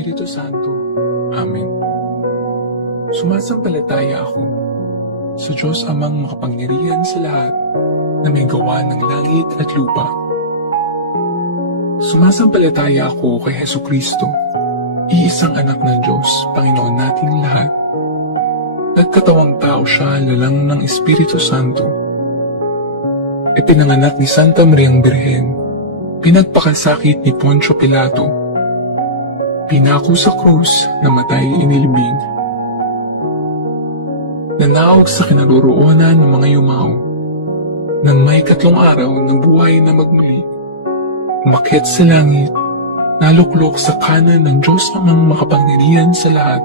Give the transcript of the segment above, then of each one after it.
Espiritu Santo. Amen. Sumasampalataya ako sa Diyos Amang makapangyarihan sa lahat na may gawa ng langit at lupa. Sumasampalataya ako kay Hesukristo, iisang anak ng Diyos, Panginoon nating lahat. Nagkatawang tao siya lalang ng Espiritu Santo. Ipinanganak ni Santa Mariang Birhen, pinagpakasakit ni Poncio Pilato, pinako sa krus, namatay inilibing. Nanawag sa kinaroroonan ng mga yumao, nang may 3 araw na buhay na magmuli, umakyat sa langit, naluklok sa kanan ng Diyos Amang makapangyarihan sa lahat.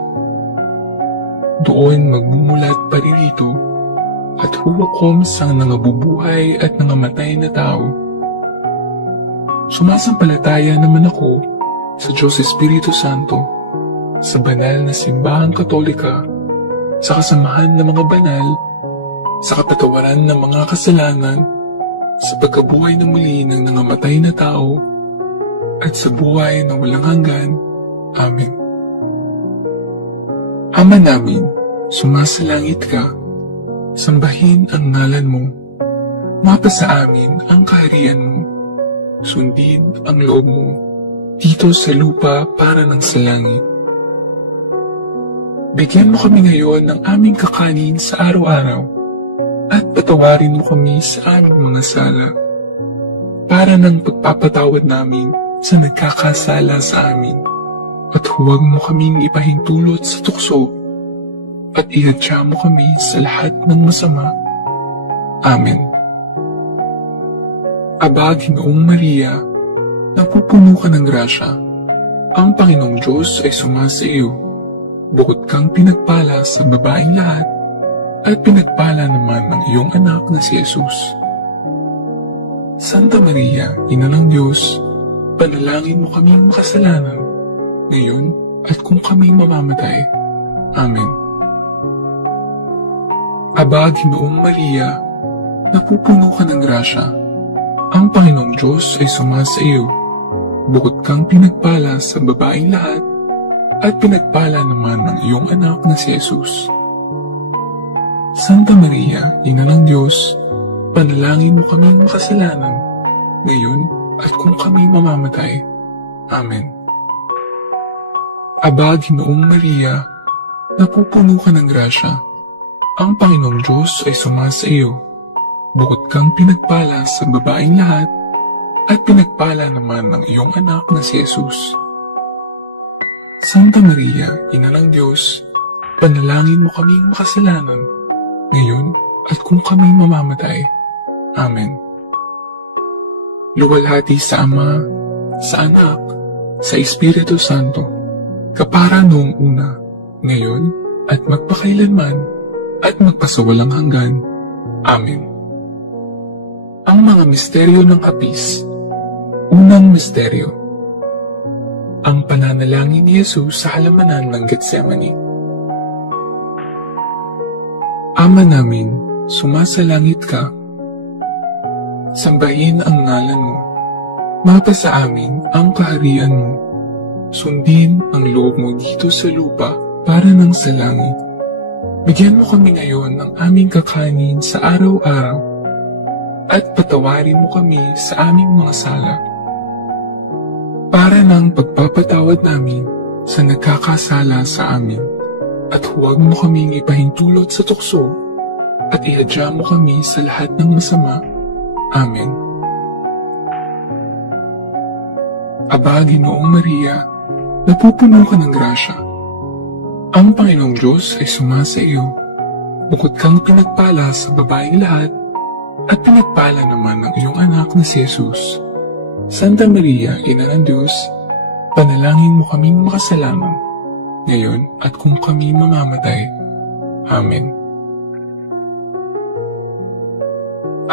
Doon magmumulat paririto at huwakom sang nangabubuhay at nangamatay na tao. Sumasampalataya naman ako sa Diyos Espiritu Santo, sa banal na simbahang Katolika, sa kasamahan ng mga banal, sa kapatawaran ng mga kasalanan, sa pagkabuhay na muli ng nangamatay na tao, at sa buhay na walang hanggan. Amen. Ama namin, sumasalangit ka, sambahin ang ngalan mo, mapasa amin ang kaharian mo, sundin ang loob mo, dito sa lupa para ng sa langit. Bigyan mo kami ngayon ng aming kakanin sa araw-araw, at patawarin mo kami sa aming mga sala, para ng pagpapatawad namin sa nagkakasala sa amin, at huwag mo kaming ipahintulot sa tukso, at ihadya mo kami sa lahat ng masama. Amen. Aba, Ginoong Maria, napupuno ka ng grasya, ang Panginoong Diyos ay sumasa iyo. Bukod kang pinagpala sa babaeng lahat, at pinagpala naman ng iyong anak na si Jesus. Santa Maria, Ina ng Diyos, panalangin mo kaming makasalanan, ngayon at kung kami mamamatay. Amen. Aba, Ginoong Maria, napupuno ka ng grasya, ang Panginoong Diyos ay sumasa iyo. Bukod kang pinagpala sa babaeng lahat, at pinagpala naman ng iyong anak na si Jesus. Santa Maria, Ina ng Diyos, panalangin mo kaming makasalanan, ngayon at kung kami mamamatay. Amen. Aba, Ginoong Maria, napupuno ka ng grasya, ang Panginoong Diyos ay sumasa iyo. Bukod kang pinagpala sa babaeng lahat, at pinagpala naman ng iyong anak na si Jesus. Santa Maria, Ina ng Diyos, panalangin mo kaming makasalanan, ngayon at kung kami mamamatay. Amen. Luwalhati sa Ama, sa Anak, sa Espiritu Santo, kapara noong una, ngayon at magpakailanman, at magpasawalang hanggan. Amen. Ang mga misteryo ng Apis. Unang misteryo, ang pananalangin ni Jesus sa halamanan ng Getsemani. Ama namin, sumasalangit ka. Sambahin ang ngalan mo. Mapasa amin ang kaharian mo. Sundin ang loob mo dito sa lupa para ng sa langit. Bigyan mo kami ngayon ng aming kakanin sa araw-araw, at patawarin mo kami sa aming mga sala, para ng pagpapatawad namin sa nagkakasala sa amin, at huwag mo kaming ipahintulot sa tukso, at ihadya mo kami sa lahat ng masama. Amen. Aba, Ginoong Maria, napupuno ka ng grasya, ang Panginoong Diyos ay sumasa iyo. Bukod kang pinagpala sa babaeng lahat, at pinagpala naman ng iyong anak na si Jesus. Santa Maria, Ina ng Diyos, panalangin mo kaming makasalanan, ngayon at kung kami mamamatay. Amen.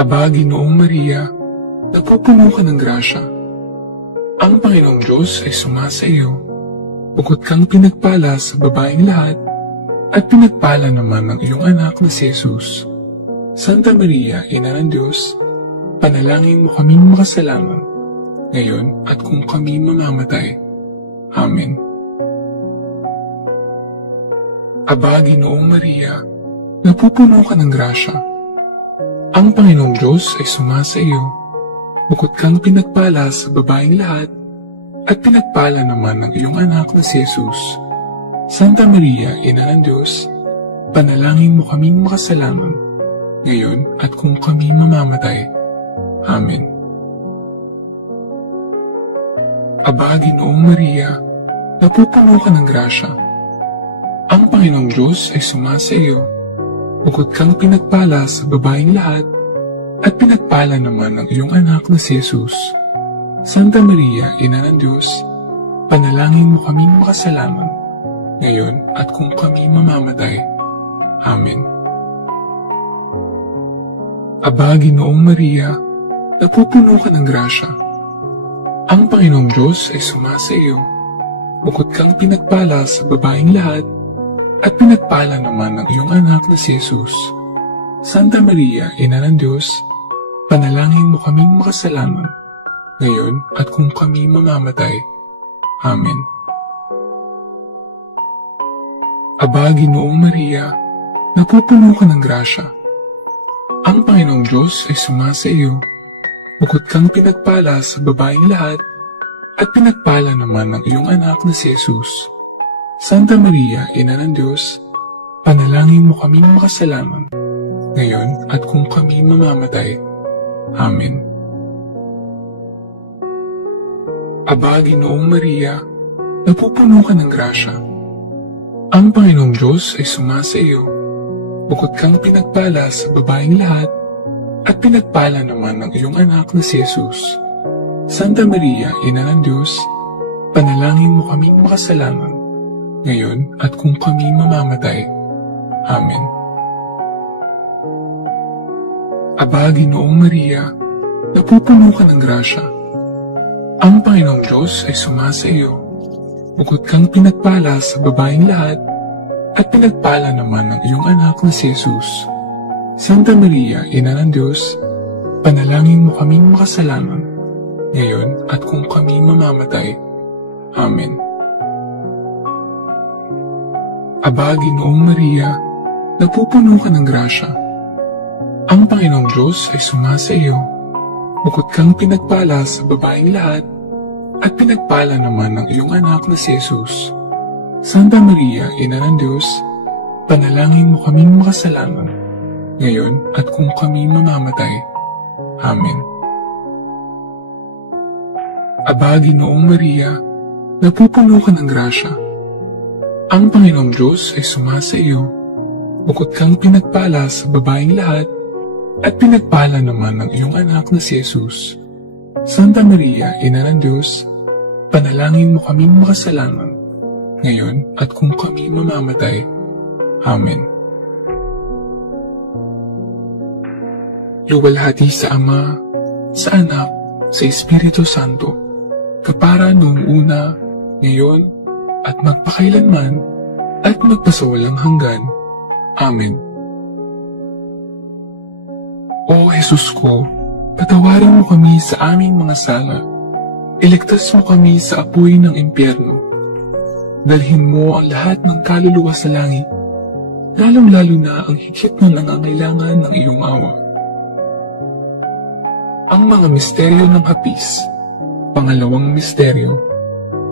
Aba, Ginoong Maria, napupuno ka ng grasya, ang Panginoong Diyos ay sumasa iyo. Bukod kang pinagpala sa babaeng lahat, at pinagpala naman ng iyong anak na si Jesus. Santa Maria, Ina ng Diyos, panalangin mo kaming makasalanan, ngayon at kung kami mamamatay. Amen. Aba, Ginoong Maria, napupuno ka ng grasya. Ang Panginoong Diyos ay sumasa iyo. Bukod kang pinagpala sa babaeng lahat, at pinagpala naman ng iyong anak na si Jesus. Santa Maria, Ina ng Diyos, panalangin mo kaming makasalanan, ngayon at kung kami mamamatay. Amen. Aba, Ginoong Maria, napupuno ka ng grasya. Ang Panginoong Diyos ay sumasa iyo. Bukod kang pinagpala sa babaeng lahat, at pinagpala naman ng iyong anak na si Jesus. Santa Maria, Ina ng Diyos, panalangin mo kaming makasalanan, ngayon at kung kami mamamatay. Amen. Aba, Ginoong Maria, napupuno ka ng grasya. Ang Panginoong Diyos ay sumasa iyo. Bukod kang pinagpala sa babaeng lahat, at pinagpala naman ng iyong anak na si Jesus. Santa Maria, Ina ng Diyos, panalangin mo kaming makasalanan, ngayon at kung kami mamamatay. Amen. Aba, Ginoong Maria, napupuno ka ng grasya. Ang Panginoong Diyos ay sumasa iyo. Bukod kang pinagpala sa babaeng lahat, at pinagpala naman ng iyong anak na si Jesus. Santa Maria, Ina ng Diyos, panalangin mo kaming makasalanan, ngayon at kung kami mamamatay. Amen. Aba, Ginoong Maria, napupuno ka ng grasya. Ang Panginoong Diyos ay sumasa iyo. Bukod kang pinagpala sa babaeng lahat, at pinagpala naman ng iyong anak na si Jesus. Santa Maria, Ina ng Diyos, panalangin mo kaming makasalanan, ngayon at kung kami mamamatay. Amen. Aba, Ginoong Maria, napupuno ka ng grasya. Ang Panginoong Diyos ay sumasa iyo. Bukod kang pinagpala sa babaeng lahat, at pinagpala naman ng iyong anak na si Jesus. Santa Maria, Ina ng Diyos, panalangin mo kaming makasalanan, ngayon at kung kami mamamatay. Amen. Aba, Ginoong Maria, napupuno ka ng grasya. Ang Panginoong Diyos ay sumasa iyo. Bukod kang pinagpala sa babaeng lahat, at pinagpala naman ng iyong anak na si Jesus. Santa Maria, Ina ng Diyos, panalangin mo kaming makasalanan, ngayon at kung kami mamamatay. Amen. Aba, Ginoong Maria, napupuno ka ng grasya. Ang Panginoong Diyos ay sumasa iyo. Bukod kang pinagpala sa babaeng lahat, at pinagpala naman ng iyong anak na si Jesus. Santa Maria, Ina ng Diyos, panalangin mo kaming makasalanan, ngayon at kung kami mamamatay. Amen. Luwalhati sa Ama, sa Anak, sa Espiritu Santo, kapara noong una, ngayon, at magpakailanman, at magpasawalang hanggan. Amen. O Jesus ko, patawarin mo kami sa aming mga sala, iligtas mo kami sa apoy ng impyerno, dalhin mo ang lahat ng kaluluwa sa langit, lalong-lalo na ang higit na nangangailangan ng iyong awa. Ang mga misteryo ng hapis. Pangalawang misteryo,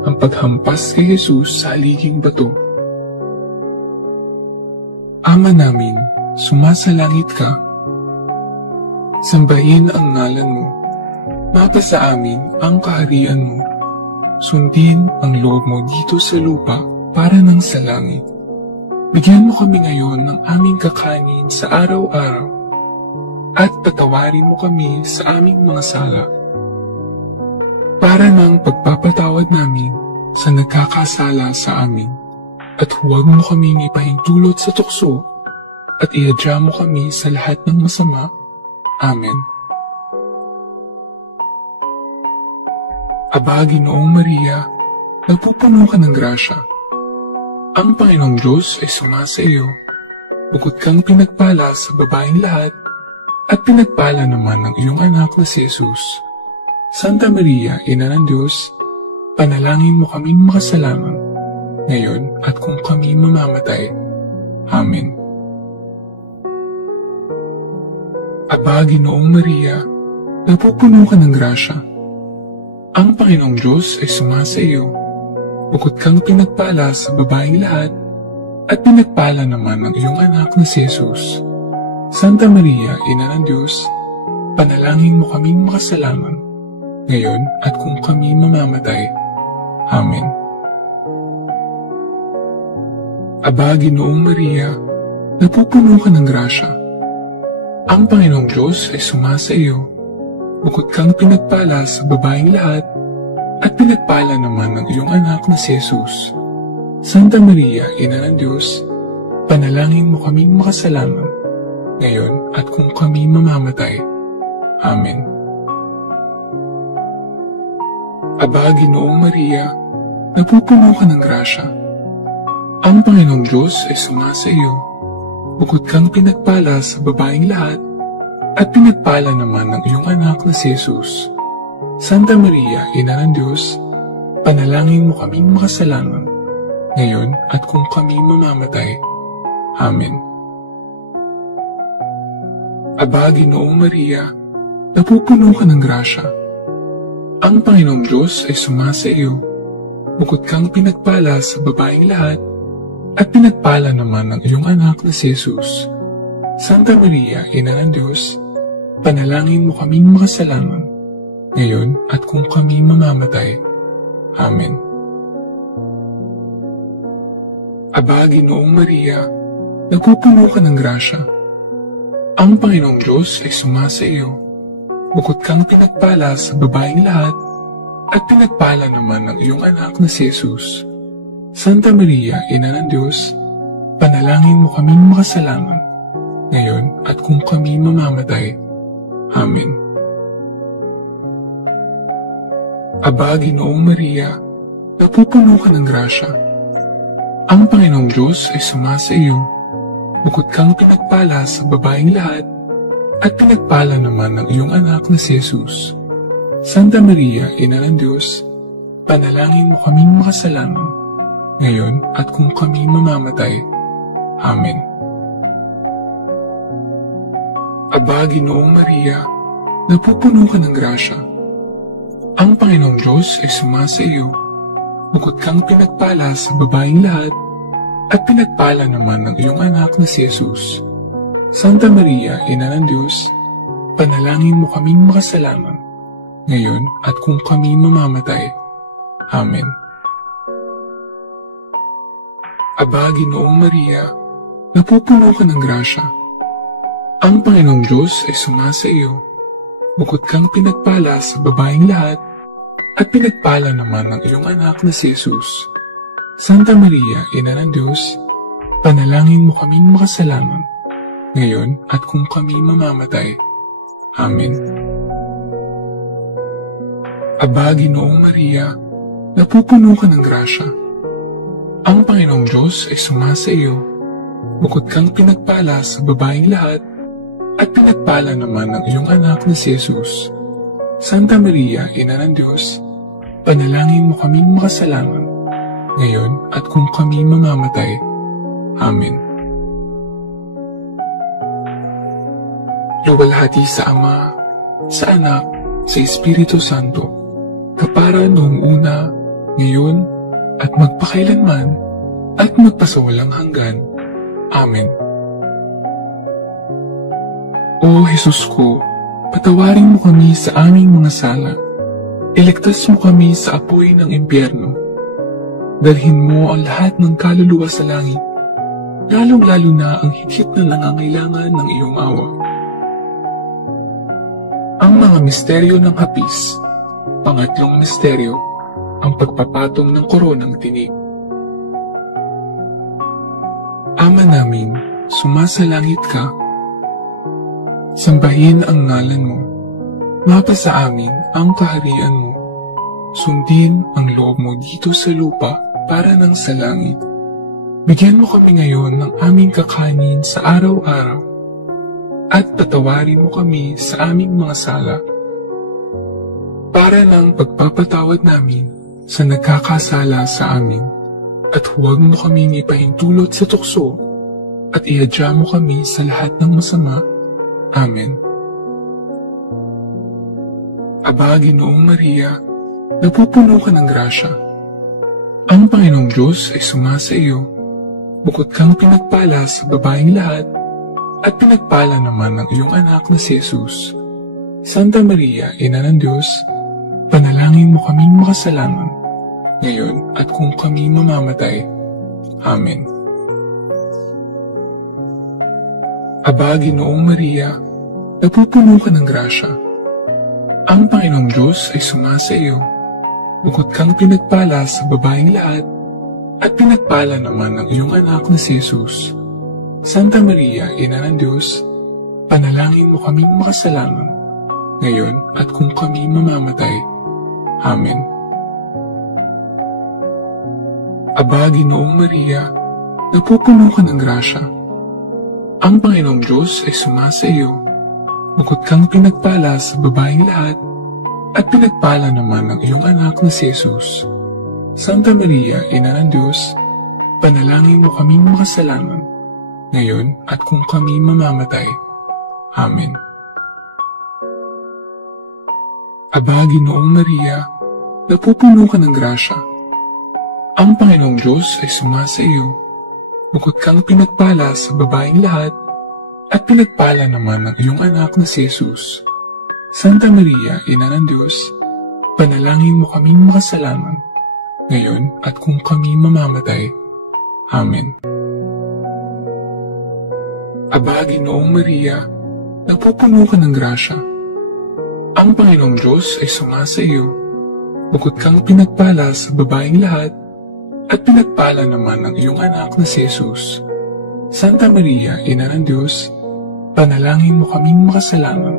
ang paghampas kay Jesus sa haliging bato. Ama namin, sumasalangit ka. Sambahin ang ngalan mo. Mapasa amin ang kaharian mo. Sundin ang loob mo dito sa lupa para ng sa langit. Bigyan mo kami ngayon ng aming kakanin sa araw-araw, at patawarin mo kami sa aming mga sala, para ng pagpapatawad namin sa nagkakasala sa amin, at huwag mo kaming ipahintulot sa tukso, at iadya mo kami sa lahat ng masama. Amen. Aba, Ginoong Maria, napupuno ka ng grasya. Ang Panginoong Diyos ay sumasa iyo. Bukod kang pinagpala sa babaeng lahat, at pinagpala naman ng iyong anak na si Jesus. Santa Maria, Ina ng Diyos, panalangin mo kaming makasalanan, ngayon at kung kami mamamatay. Amen. Aba, Ginoong Maria, napupuno ka ng grasya. Ang Panginoong Diyos ay sumasa iyo. Bukod kang pinagpala sa babaeng lahat, at pinagpala naman ng iyong anak na si Jesus. Santa Maria, Ina ng Diyos, panalangin mo kaming makasalanan, ngayon at kung kami mamamatay. Amen. Aba, Ginoong Maria, napupuno ka ng grasya. Ang Panginoong Diyos ay sumasa iyo. Bukod kang pinagpala sa babaeng lahat, at pinagpala naman ng iyong anak na si Jesus. Santa Maria, Ina ng Diyos, panalangin mo kaming makasalanan, ngayon at kung kami mamamatay. Amen. Aba, Ginoong Maria, napupuno ka ng grasya. Ang Panginoong Diyos ay sumasa iyo. Bukod kang pinagpala sa babaeng lahat, at pinagpala naman ng iyong anak na si Jesus. Santa Maria, Ina ng Diyos, panalangin mo kaming makasalanan, ngayon at kung kami mamamatay. Amen. Aba, Ginoong Maria, napupuno ka ng grasya. Ang Panginoong Diyos ay sumasa iyo. Bukod kang pinagpala sa babaeng lahat, at pinagpala naman ng iyong anak na si Jesus. Santa Maria, Ina ng Diyos, panalangin mo kaming makasalanan, ngayon at kung kami mamamatay. Amen. Aba, Ginoong Maria, napupuno ka ng grasya. Ang Panginoong Diyos ay sumasa iyo. Bukod kang pinagpala sa babaeng lahat, at pinagpala naman ng iyong anak na si Jesus. Santa Maria, Ina ng Diyos, panalangin mo kaming makasalanan, ngayon at kung kami mamamatay. Amen. Aba, Ginoong Maria, napupuno ka ng grasya. Ang Panginoong Diyos ay sumasa iyo. Bukod kang pinagpala sa babaeng lahat, at pinagpala naman ng iyong anak na si Jesus. Santa Maria, Ina ng Diyos, panalangin mo kaming makasalanan, ngayon at kung kami mamamatay. Amen. Aba, Ginoong Maria, napupuno ka ng grasya. Ang Panginoong Diyos ay sumasa iyo. Bukod kang pinagpala sa babaeng lahat, at pinagpala naman ng iyong anak na si Jesus. Santa Maria, Ina ng Diyos, panalangin mo kaming makasalanan, ngayon at kung kami mamamatay. Amen. Aba, Ginoong Maria, napupuno ka ng grasya. Ang Panginoong Diyos ay sumasa iyo. Bukod kang pinagpala sa babaeng lahat, at pinagpala naman ng iyong anak na si Jesus. Santa Maria, Ina ng Diyos, panalangin mo kaming makasalanan, ngayon at kung kami mamamatay. Amen. Aba, Ginoong Maria, napupuno ka ng grasya. Ang Panginoong Diyos ay sumasa iyo. Bukod kang pinagpala sa babaeng lahat, at pinagpala naman ng iyong anak na si Jesus. Santa Maria, Ina ng Diyos, panalangin mo kaming makasalanan, ngayon at kung kami mamamatay. Amen. Luwalhati sa Ama, sa Anak, sa Espiritu Santo, kapara noong una, ngayon, at magpakailanman, at magpasawalang hanggan. Amen. O Jesus ko, patawarin mo kami sa aming mga sala. Iligtas mo kami sa apoy ng impyerno. Dalhin mo ang lahat ng kaluluwa sa langit, lalong-lalo na ang higit na nangangailangan ng iyong awa. Ang mga misteryo ng hapis. Pangatlong misteryo, ang pagpapatong ng koronang tinik. Ama namin, sumasalangit ka. Sambahin ang ngalan mo. Mapasa amin ang kaharian mo. Sundin ang loob mo dito sa lupa para ng sa langit. Bigyan mo kami ngayon ng aming kakanin sa araw-araw. At patawarin mo kami sa aming mga sala. Para ng pagpapatawad namin sa nagkakasala sa amin. At huwag mo kaming ipahintulot sa tukso, at ihadya mo kami sa lahat ng masama. Amen. Aba, Ginoong Maria, napupuno ka ng grasya. Ang Panginoong Diyos ay sumasa iyo. Bukod kang pinagpala sa babaeng lahat, at pinagpala naman ng iyong anak na si Jesus. Santa Maria, Ina ng Diyos, panalangin mo kaming makasalanan, ngayon at kung kami mamamatay. Amen. Aba, Ginoong Maria, napupuno ka ng grasya. Ang Panginoong Diyos ay sumasa iyo. Bukod kang pinagpala sa babaeng lahat, at pinagpala naman ng iyong anak na si Jesus. Santa Maria, Ina ng Diyos, panalangin mo kaming makasalanan, ngayon at kung kami mamamatay. Amen. Aba, Ginoong Maria, napupuno ka ng grasya. Ang Panginoong Diyos ay sumasa iyo. Bukod kang pinagpala sa babaeng lahat, at pinagpala naman ng iyong anak na si Jesus. Santa Maria, Ina ng Diyos, panalangin mo kaming makasalanan, ngayon at kung kami mamamatay. Amen. Aba, Ginoong Maria, napupuno ka ng grasya. Ang Panginoong Diyos ay sumasa iyo. Bukod kang pinagpala sa babaeng lahat, at pinagpala naman ng iyong anak na si Jesus. Santa Maria, Ina ng Diyos, panalangin mo kaming makasalanan, ngayon at kung kami mamamatay. Amen. Aba, Ginoong Maria, napupuno ka ng grasya. Ang Panginoong Diyos ay sumasa iyo. Bukod kang pinagpala sa babaeng lahat, at pinagpala naman ng iyong anak na si Jesus. Santa Maria, Ina ng Diyos, panalangin mo kaming makasalanan,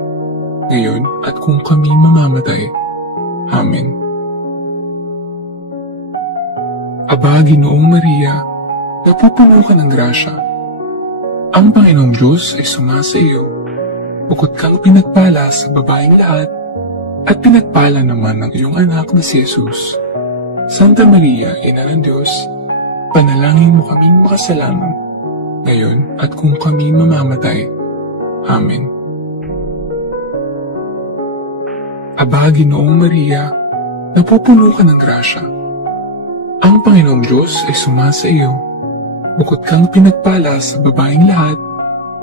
ngayon at kung kami mamamatay. Amen. Aba, Ginoong Maria, napupuno ka ng grasya. Ang Panginoong Diyos ay sumasa iyo. Bukod kang pinagpala sa babaeng lahat, at pinagpala naman ng iyong anak na si Jesus. Santa Maria, Ina ng Diyos, panalangin mo kaming makasalanan, ngayon at kung kami mamamatay. Amen. Aba, Ginoong Maria, napupuno ka ng grasya. Ang Panginoong Diyos ay sumasa iyo. Bukod kang pinagpala sa babaeng lahat,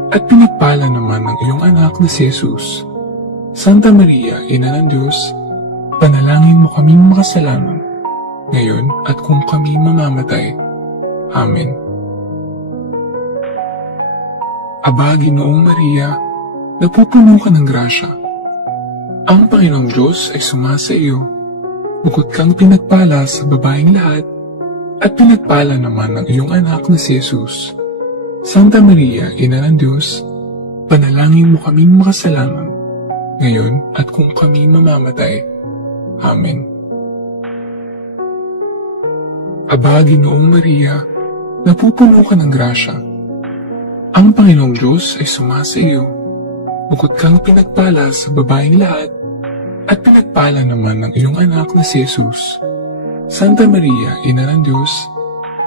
at pinagpala naman ng iyong anak na si Jesus. Santa Maria, Ina ng Diyos, panalangin mo kaming makasalanan, ngayon at kung kami mamamatay. Amen. Aba, Ginoong Maria, napupuno ka ng grasya. Ang Panginoong Diyos ay sumasa iyo. Bukod kang pinagpala sa babaeng lahat, at pinagpala naman ng iyong anak na si Jesus. Santa Maria, Ina ng Diyos, panalangin mo kaming makasalanan, ngayon at kung kami mamamatay. Amen. Aba, Ginoong Maria, napupuno ka ng grasya. Ang Panginoong Diyos ay sumasa iyo. Bukod kang pinagpala sa babaeng lahat, at pinagpala naman ng iyong anak na si Jesus. Santa Maria, Ina ng Diyos,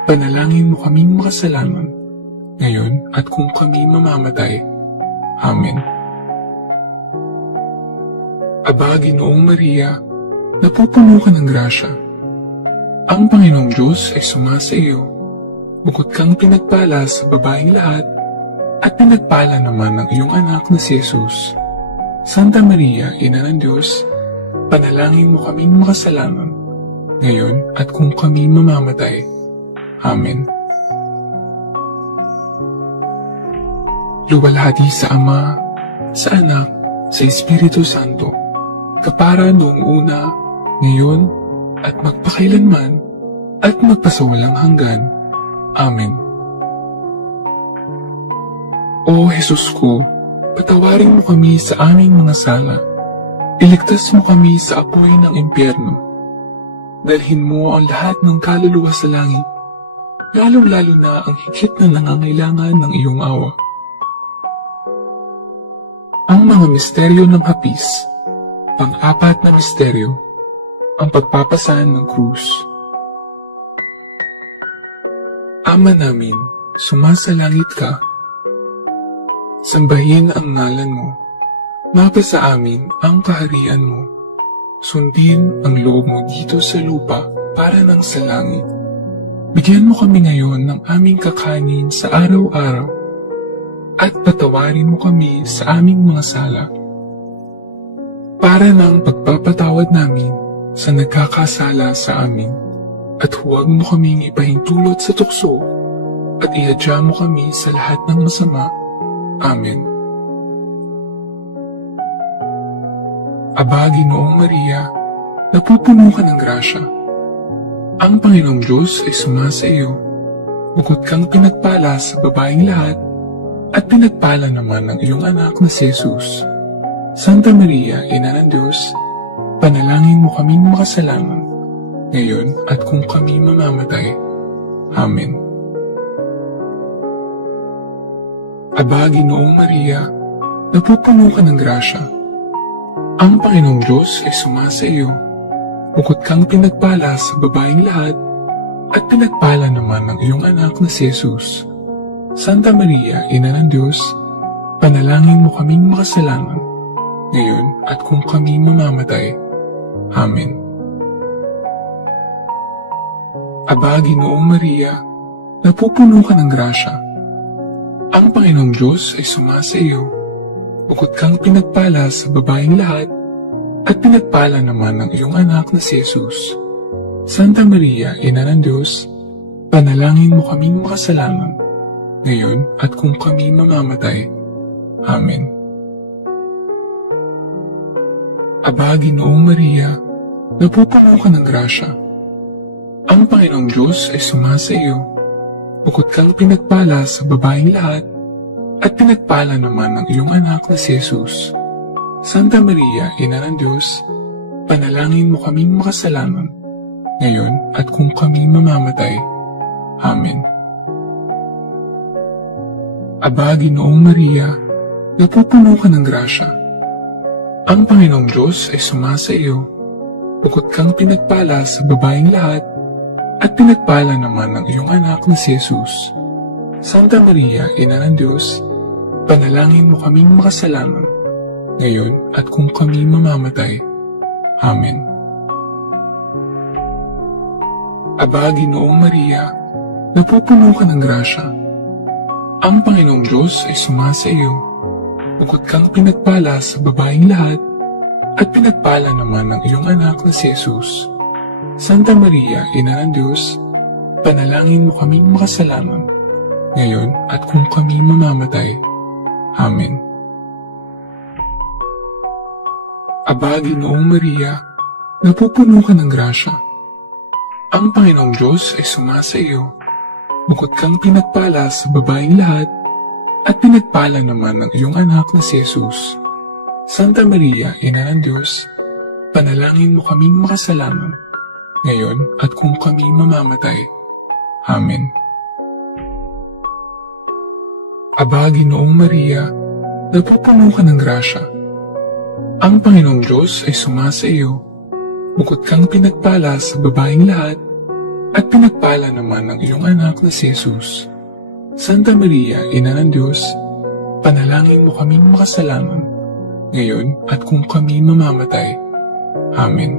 panalangin mo kaming makasalanan, ngayon at kung kami mamamatay. Amen. Aba, Ginoong Maria, napupuno ka ng grasya. Ang Panginoong Diyos ay sumasa iyo. Bukod kang pinagpala sa babaeng lahat, at pinagpala naman ng iyong anak na si Jesus. Santa Maria, Ina ng Diyos, panalangin mo kaming makasalanan, ngayon at kung kami mamamatay. Amen. Luwalhati sa Ama, sa Anak, sa Espiritu Santo, kapara noong una, ngayon, at magpakailanman, at magpasawalang hanggan. Amen. O Jesus ko, patawarin mo kami sa aming mga sala. Iligtas mo kami sa apoy ng impyerno. Dalhin mo ang lahat ng kaluluwa sa langit, lalong-lalo na ang higit na nangangailangan ng iyong awa. Ang mga misteryo ng hapis. Pang-apat na misteryo, ang pagpapasan ng krus. Ama namin, sumasalangit ka, Sambahin ang ngalan mo. Mapasa amin ang kaharian mo. Sundin ang loob mo dito sa lupa para ng sa langit. Bigyan mo kami ngayon ng aming kakanin sa araw-araw at patawarin mo kami sa aming mga sala para ng pagpapatawad namin sa nagkakasala sa amin. At huwag mo kaming ipahintulot sa tukso at ihadya mo kami sa lahat ng masama. Amen. Aba, Ginoong Maria, napupuno ka ng grasya. Ang Panginoong Diyos ay sumasa iyo. Bukod kang pinagpala sa babaeng lahat, at pinagpala naman ang iyong anak na si Jesus. Santa Maria, Ina ng Diyos, panalangin mo kaming makasalanan, ngayon at kung kami mamamatay. Amen. Aba, Ginoong Maria, napupuno ka ng grasya. Ang Panginoong Diyos ay sumasa iyo. Bukod kang pinagpala sa babaeng lahat, at pinagpala naman ang iyong anak na si Jesus. Santa Maria, Ina ng Diyos, panalangin mo kaming makasalanan, ngayon at kung kami mamamatay. Amen. Aba, Ginoong Maria, napupuno ka ng grasya. Ang Panginoong Diyos ay sumasa iyo. Bukod kang pinagpala sa babaeng lahat, at pinagpala naman ang iyong anak na si Jesus. Santa Maria, Ina ng Diyos, panalangin mo kaming makasalanan, ngayon at kung kami mamamatay. Amen. Aba, Ginoong Maria, napupuno ka ng grasya. Ang Panginoong Diyos ay sumasa iyo. Bukod kang pinagpala sa babaeng lahat, at pinagpala naman ang iyong anak na si Jesus. Santa Maria, Ina ng Diyos, panalangin mo kaming makasalanan, ngayon at kung kami mamamatay. Amen. Aba, Ginoong Maria, napupuno ka ng grasya. Ang Panginoong Diyos ay sumasa iyo. Bukod kang pinagpala sa babaeng lahat, at pinagpala naman ang iyong anak na si Jesus. Santa Maria, Ina ng Diyos, panalangin mo kaming makasalanan, ngayon at kung kami mamamatay. Amen. Aba, Ginoong Maria, napupuno ka ng grasya. Ang Panginoong Diyos ay sumasa iyo. Bukod kang pinagpala sa babaeng lahat, at pinagpala naman ang iyong anak na si Jesus. Santa Maria, Ina ng Diyos, panalangin mo kaming makasalanan, ngayon at kung kami mamamatay. Amen. Aba, Ginoong Maria, napupuno ka ng grasya. Ang Panginoong Diyos ay sumasa iyo. Bukod kang pinagpala sa babaeng lahat, at pinagpala naman ang iyong anak na si Jesus. Santa Maria, Ina ng Diyos, panalangin mo kaming makasalanan, ngayon at kung kami mamamatay. Amen. Aba, Ginoong Maria, napupuno ka ng grasya. Ang Panginoong Diyos ay sumasa iyo. Bukod kang pinagpala sa babaeng lahat, at pinagpala naman ang iyong anak na si Jesus. Santa Maria, Ina ng Diyos, panalangin mo kaming makasalanan, ngayon at kung kami mamamatay. Amen.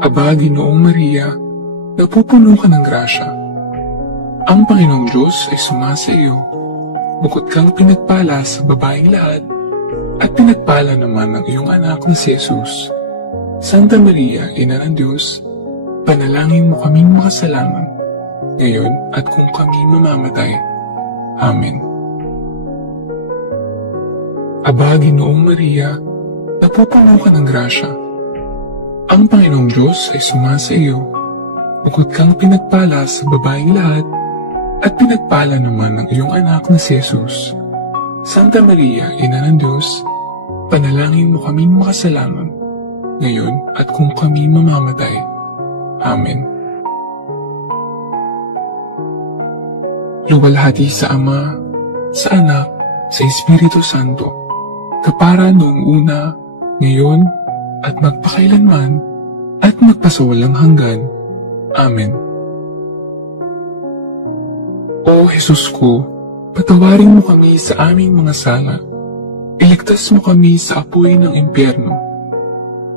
Aba, Ginoong Maria, napupuno ka ng grasya. Ang Panginoong Diyos ay sumasa iyo. Bukod kang pinagpala sa babaeng lahat, at pinagpala naman ang iyong anak na si Jesus. Santa Maria, Ina ng Diyos, panalangin mo kaming makasalanan, ngayon at kung kami mamamatay. Amen. Aba, Ginoong Maria, napupuno ka ng grasya. Ang Panginoong Diyos ay sumasa iyo. Bukod kang pinagpala sa babaeng lahat, at pinagpala naman ang iyong anak na si Jesus. Santa Maria, Ina ng Diyos, panalangin mo kaming makasalanan, ngayon at kung kami mamamatay. Amen. Luwalhati sa Ama, sa Anak, sa Espiritu Santo, kapara noong una, ngayon, at magpakailanman, at magpasawalang hanggan. Amen. O Jesus ko, Patawarin mo kami sa aming mga sala. Iligtas mo kami sa apoy ng impyerno.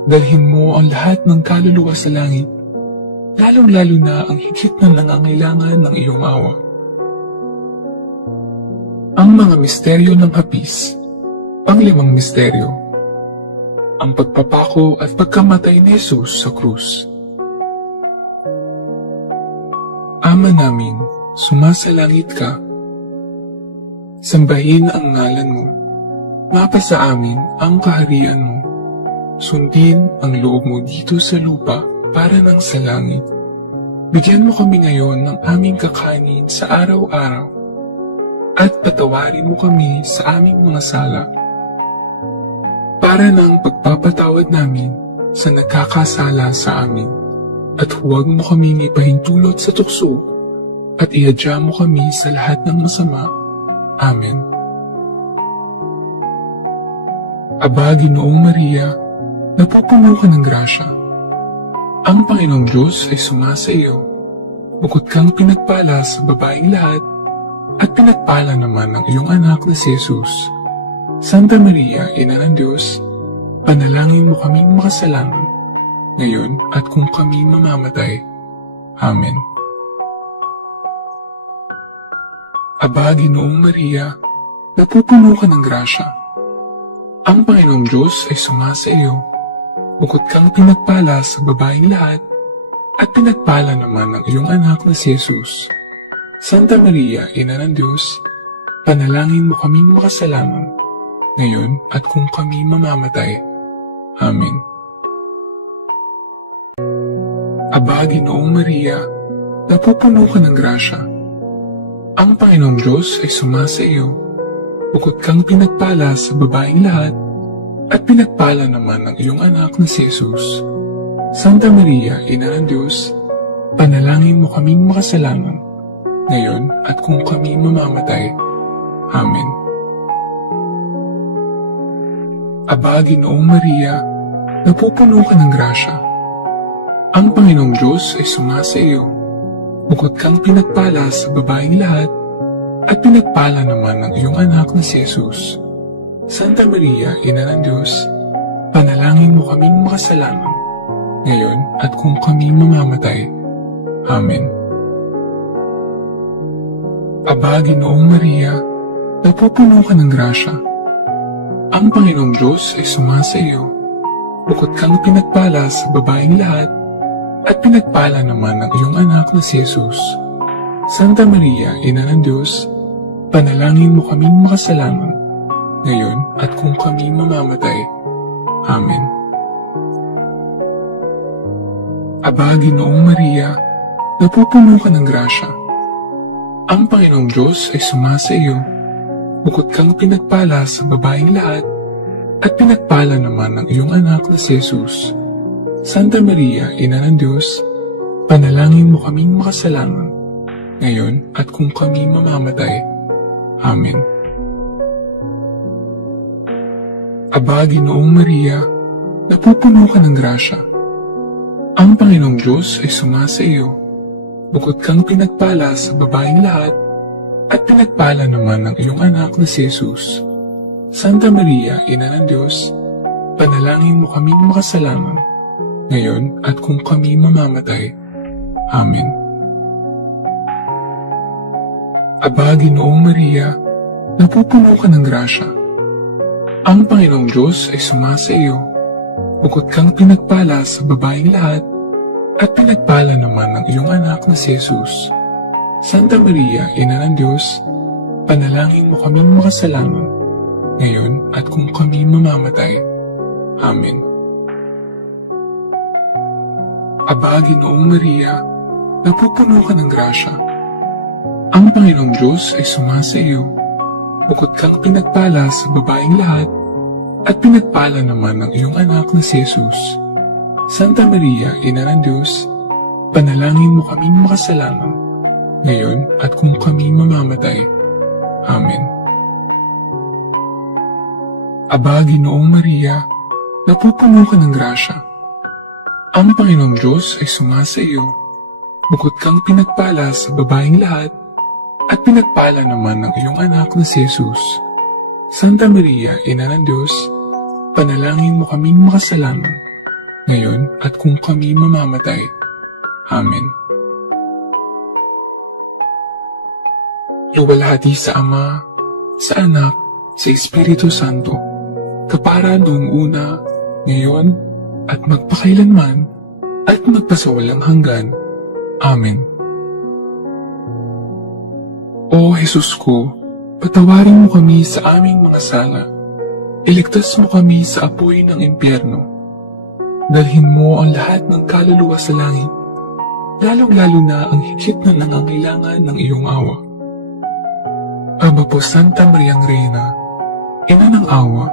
Dalhin mo ang lahat ng kaluluwa sa langit, lalong-lalo na ang higit na nangangailangan ng iyong awa. Ang mga misteryo ng hapis. Panglimang misteryo. Ang pagpapako at pagkamatay ni Jesus sa krus. Ama namin, sumasalangit ka. Sambahin ang ngalan mo. Mapasa amin ang kaharian mo. Sundin ang loob mo dito sa lupa para ng sa langit. Bigyan mo kami ngayon ng aming kakanin sa araw-araw at patawarin mo kami sa aming mga sala para ng pagpapatawad namin sa nagkakasala sa amin. At huwag mo kaming ipahintulot sa tukso at ihadya mo kami sa lahat ng masama. Amen. Aba, Ginoong Maria, napupuno ka ng grasya. Ang Panginoong Diyos ay sumasa iyo. Bukod kang pinagpala sa babaeng lahat, at pinagpala naman ng iyong anak na si Jesus. Santa Maria, Ina ng Diyos, panalangin mo kaming makasalanan, ngayon at kung kami mamamatay. Amen. Aba, Ginoong Maria, napupuno ka ng grasya. Ang Panginoong Diyos ay sumasa iyo. Bukod kang pinagpala sa babaeng lahat, at pinagpala naman ng iyong anak na si Jesus. Santa Maria, Ina ng Diyos, panalangin mo kaming makasalanan, ngayon at kung kami mamamatay. Amen. Aba, Ginoong Maria, napupuno ka ng grasya. Ang Panginoong Diyos ay sumasa iyo. Bukod kang pinagpala sa babaeng lahat, at pinagpala naman ng iyong anak na si Jesus. Santa Maria, Ina ng Diyos, panalangin mo kaming makasalanan, ngayon at kung kami mamamatay. Amen. Aba, Ginoong Maria, napupuno ka ng grasya. Ang Panginoong Diyos ay sumasa iyo. Bukod kang pinagpala sa babaeng lahat, at pinagpala naman ng iyong anak na si Jesus. Santa Maria, Ina ng Diyos, panalangin mo kaming makasalanan, ngayon at kung kami mamamatay. Amen. Aba, Ginoong Maria, napupuno ka ng grasya. Ang Panginoong Diyos ay sumasa iyo. Bukod kang pinagpala sa babaeng lahat, at pinagpala naman ng iyong anak na si Jesus. Santa Maria, Ina ng Diyos, panalangin mo kaming makasalanan, ngayon at kung kami mamamatay. Amen. Aba, Ginoong Maria, napupuno ka ng grasya. Ang Panginoong Diyos ay sumasa iyo. Bukod kang pinagpala sa babaeng lahat, at pinagpala naman ng iyong anak na si Jesus. Santa Maria, Ina ng Diyos, panalangin mo kaming makasalanan, ngayon at kung kami mamamatay. Amen. Aba, Ginoong Maria, napupuno ka ng grasya. Ang Panginoong Diyos ay sumasa iyo. Bukod kang pinagpala sa babaeng lahat, at pinagpala naman ng iyong anak na si Jesus. Santa Maria, Ina ng Diyos, panalangin mo kaming makasalanan, ngayon at kung kami mamamatay. Amen. Aba, Ginoong Maria, napupuno ka ng grasya. Ang Panginoong Diyos ay sumasa iyo. Bukod kang pinagpala sa babaeng lahat, at pinagpala naman ng iyong anak na si Jesus. Santa Maria, Ina ng Diyos, panalangin mo kaming makasalanan, ngayon at kung kami mamamatay. Amen. Aba, Ginoong Maria, napupuno ka ng grasya. Ang Panginoong Diyos ay sumasa iyo. Bukod kang pinagpala sa babaeng lahat, at pinagpala naman ng iyong anak na si Jesus. Santa Maria, Ina ng Diyos, panalangin mo kaming makasalanan, ngayon at kung kami mamamatay. Amen. Aba, Ginoong Maria, napupuno ka ng grasya. Ang Panginoong Diyos ay sumasa iyo. Bukod kang pinagpala sa babaeng lahat, at pinagpala naman ng iyong anak na si Jesus. Santa Maria, Ina ng Diyos, panalangin mo kaming makasalanan, ngayon at kung kami mamamatay. Amen. Luwalhati sa Ama, sa Anak, sa Espiritu Santo, kapara noong una, ngayon, at magpakailanman, at magpasawalang hanggan. Amen. O Jesus ko, patawarin mo kami sa aming mga sala, iligtas mo kami sa apoy ng impyerno, dalhin mo ang lahat ng kaluluwa sa langit, lalong-lalo na ang higit na nangangailangan ng iyong awa. Aba po Santa Mariang Reyna, Ina ng awa,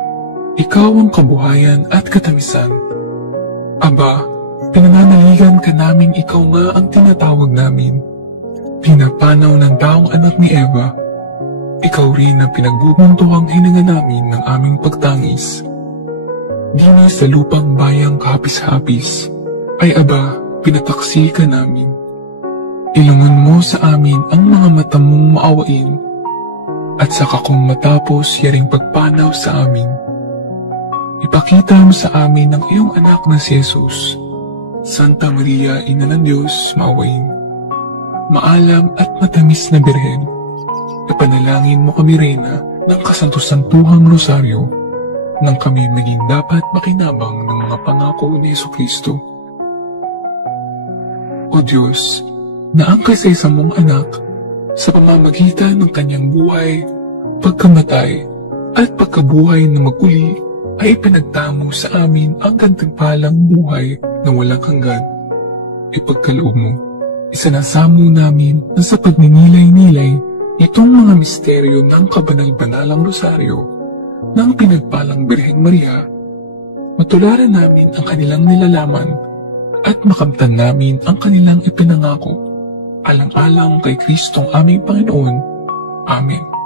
ikaw ang kabuhayan at katamisan. Aba, pinananaligan ka namin ikaw nga ang tinatawag namin. Pinapanaw ng taong anak ni Eva, ikaw rin ang pinagbubuntuhang hininga namin ng aming pagtangis. Dini sa lupang bayang kahapis-hapis, ay aba, pinataksi ka namin. Ilungon mo sa amin ang mga mata mong maawain, at saka kung matapos yaring pagpanaw sa amin, ipakita mo sa amin ang iyong anak na si Jesus. Santa Maria, Ina ng Diyos, maawain. Maalam at matamis na Birhen, ipanalangin mo kami, Reyna, ng kasanto-santuhang rosaryo, nang kami maging dapat makinabang ng mga pangako ni Jesucristo. O Diyos, na ang kasaysa mong anak, sa pamamagitan ng kanyang buhay, pagkamatay, at pagkabuhay na maguli, ay ipinagtamo sa amin ang gantimpalang buhay na walang hanggan. Ipagkaloob mo, isinasamo namin na sa pagninilay-nilay itong mga misteryo ng kabanal-banalang rosaryo ng pinagpalang Birheng Maria, matularan namin ang kanilang nilalaman at makamtan namin ang kanilang ipinangako, alang-alang kay Kristong aming Panginoon. Amen.